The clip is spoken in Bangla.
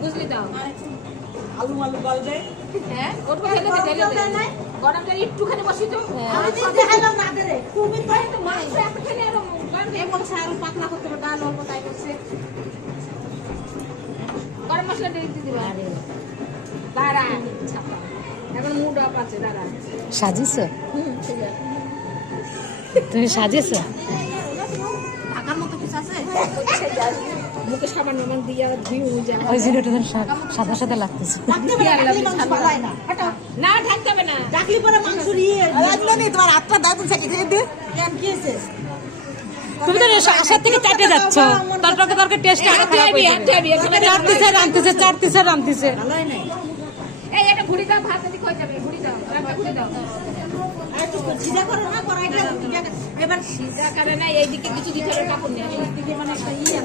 বুঝলি দাও আলু আলু গলবে। হ্যাঁ ওটা ঢেলে দে গরম জল একটুখানি বসি তো আমি তো দেখাইলাম না রে তুমি তো তো মাংস এতখানি আর গরম এ বলছে আলু পাতলা করতে হবে ডাল অল্প তাই করছে। গরম মশলা দিয়ে দিবা দাঁড়া ছাপা এখন মুড অফ আছে দাঁড়া সাজিস ঠিক আছে তুমি সাজিস ঢাকার মতো কিছু আছে? মুখে সাবান নামান দিয়ে আর ধুয়ে যায় ওই জিনিসটা যেন সাদা সাদা লাগতেছে। ডাকতে পারে ডাকলি মাংস পালায় না। হটাও। না ঢাকতে হবে না ডাকলি পরে মাংস নিয়ে লাগলে নি তোমার হাতটা দাও তুমি সেকে দিয়ে দে। কেন কি আছে? তুমি তো আসার থেকে চাটে যাচ্ছ, তরকারি টেস্ট আরো খারাপ হয়ে যাবে। চাটতিছে রামতিছে। ভালোই নাই। এই এটা ঘুরি দাও ভাত যদি কই যাবে ঘুরি দাও রান্না ঘুরি দাও আর একটু সিধা করো না কড়াইটা এবার সিজা করে না এইদিকে কিছু দিতে হবে কাপড় নিয়ে দিকে মানে একটা